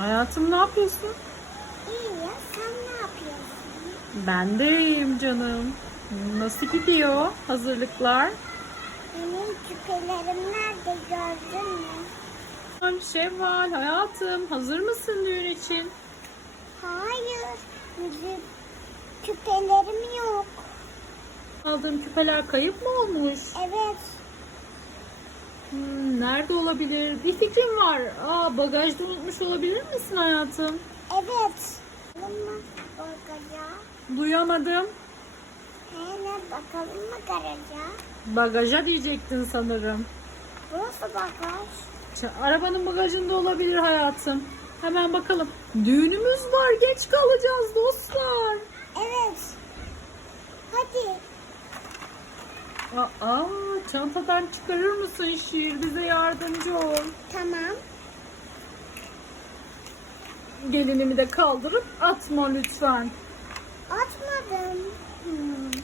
Hayatım ne yapıyorsun? İyi ya sen ne yapıyorsun? Ben de iyiyim canım. Nasıl gidiyor hazırlıklar? Benim küpelerim nerede gördün mü? Şevval hayatım hazır mısın düğün için? Hayır. Küpelerim yok. Aldığım küpeler kayıp mı olmuş? Evet. Hmm, nerede olabilir? Bir fikrim var. Aa, bagajda unutmuş olabilir misin hayatım? Evet. Bakalım mı bagaja? Duyamadım. Hele bakalım mı garaja? Bagaja diyecektin sanırım. Burası bagaj. Ç- Arabanın bagajında olabilir hayatım. Hemen bakalım. Düğünümüz var. Geç kalacağız dostlar. Evet. Hadi. Aa, çantadan çıkarır mısın şiir? Bize yardımcı ol. Tamam. Gelinimi de kaldırıp atma lütfen. Atmadım. Hmm.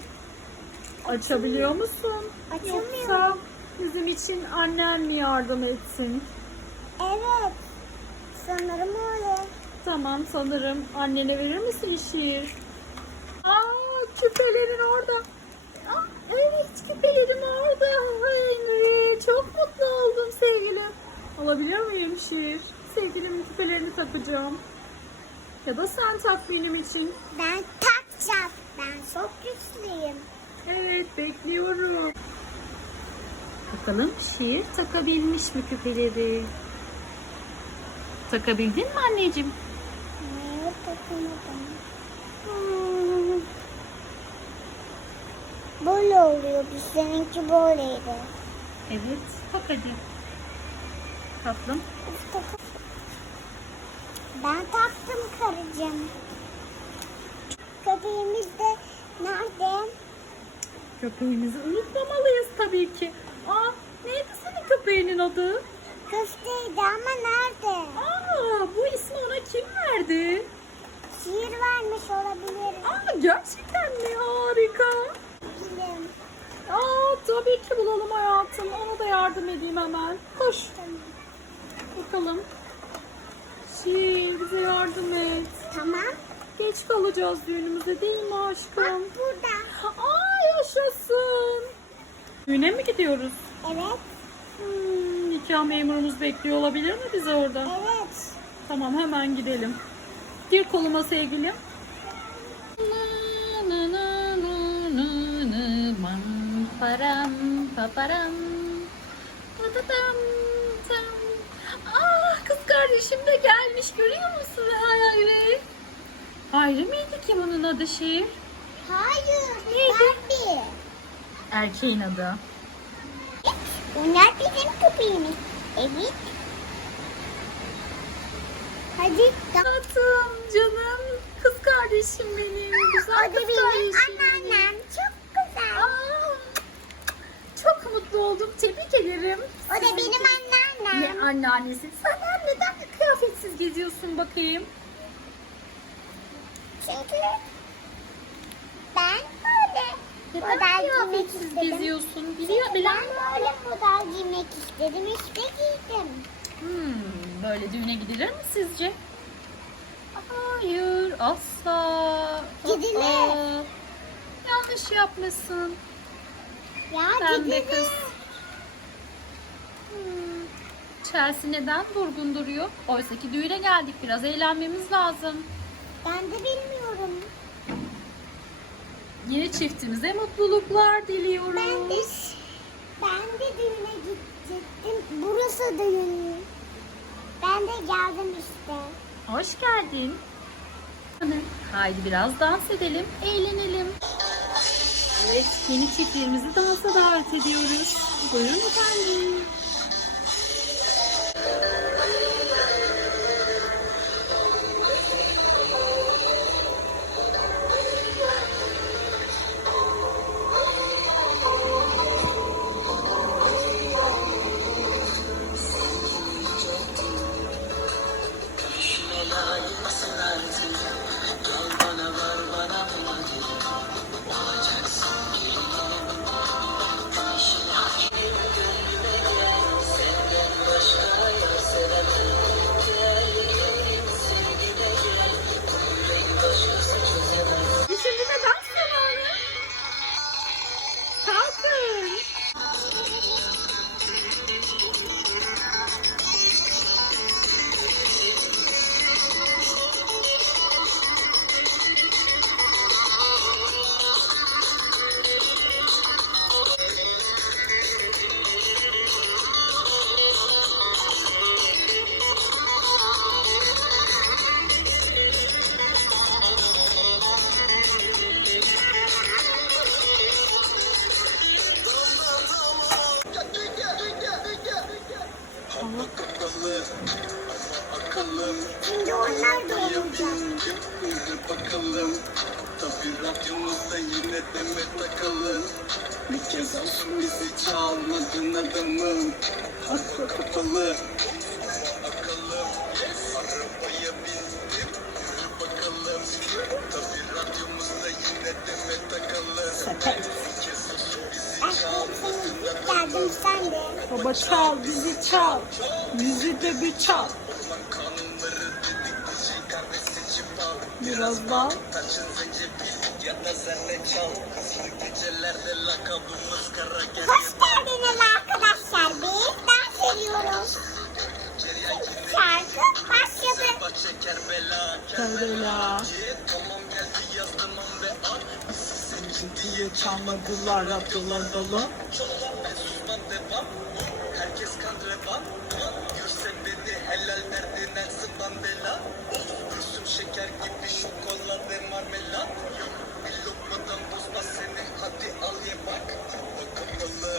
Açabiliyor musun? Açamıyorum. Yoksa bizim için annen mi yardım etsin? Evet. Sanırım öyle. Tamam sanırım. Annene verir misin şiir? Aa küpelerin orada. Evet küpelerim orada. Henry çok mutlu oldum sevgilim. Alabiliyor muyum şiir? Sevgilimin küpelerini takacağım. Ya da sen tak benim için. Ben takacağım. Ben çok güçlüyüm. Evet bekliyorum. Bakalım şiir takabilmiş mi küpeleri? Takabildin mi anneciğim? Neye takamadım? Hmm. Böyle oluyor. Biz seninki böyleydi. Evet tak hadi. Tatlım. Ben taktım karıcığım. Köpeğimiz de nerede? Köpeğimizi unutmamalıyız tabii ki. Aa neydi senin köpeğinin adı? Köfteydi ama nerede? Aa bu ismi ona kim verdi? Şiir vermiş olabilir. Aa gerçekten mi? Harika. Bilim. Aa tabii ki bulalım hayatım. Ona da yardım edeyim hemen. Koş. Bakalım. Şiir bize yardım et. Tamam. Geç kalacağız düğünümüze değil mi Bak aşkım? burada. Aa yaşasın. Düğüne mi gidiyoruz? Evet. Hmm, nikah memurumuz bekliyor olabilir mi bizi orada? Evet. Tamam hemen gidelim. Gir koluma sevgilim. Param, paparam, de gelmiş görüyor musun Hayri? Hayri miydi kim onun adı şiir? Hayır. Neydi? Barbie. Erkeğin adı. Bunlar bizim köpeğimiz. Evet. Hadi. Hayatım, canım, kız kardeşim benim, güzel kız benim kardeşim anneannem. Çok güzel. Aa, çok mutlu oldum. Tebrik ederim. O da Sizin benim için- anneannem. Ne anneannesi? Sen neden kıyafetsiz geziyorsun bakayım? Çünkü ben böyle Neden model giymek kıyafetsiz istedim. geziyorsun? Biliyor, Ben bilen böyle model giymek istedim. İşte giydim. Hmm, böyle düğüne gidilir mi sizce? Hayır, asla. Gidilir. Aa, yanlış yapmışsın. Ya Pembe gidilir. kız. Hmm, Chelsea neden durgun duruyor? Oysa ki düğüne geldik. Biraz eğlenmemiz lazım. Ben de bilmiyorum. Yeni çiftimize mutluluklar diliyoruz. Ben de ben de düğüne gidecektim. Burası düğün. Ben de geldim işte. Hoş geldin. Haydi biraz dans edelim, eğlenelim. Evet, yeni çiftlerimizi dansa davet ediyoruz. Buyurun efendim. ama. Şimdi onlar da olacak. bakalım. Tabi radyomuzda yine deme takalım. Bir kez olsun bizi çalmadın adamım. Akla kapalı. Geldim sen de. Baba çal, bizi çal. Bizi de bir çal. Biraz bal. Hoş geldiniz arkadaşlar. Biz dans ediyoruz. Şarkı başladı. Kerbela. Diye çalmadılar radyolar dolu. Şeker gibi şokolade marmelat bir lokmadan bozma seni Hadi al ye bak Bakamalı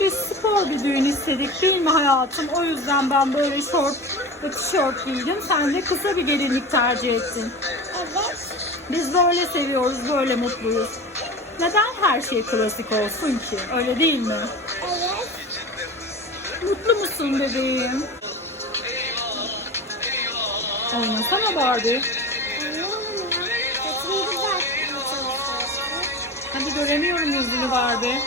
Biz spor bir düğün istedik değil mi hayatım? O yüzden ben böyle şort ve tişört giydim. Sen de kısa bir gelinlik tercih ettin. Evet. Biz böyle seviyoruz, böyle mutluyuz. Neden her şey klasik olsun ki? Öyle değil mi? Evet. Mutlu musun bebeğim? Oynasana Barbie. Hadi göremiyorum yüzünü Barbie.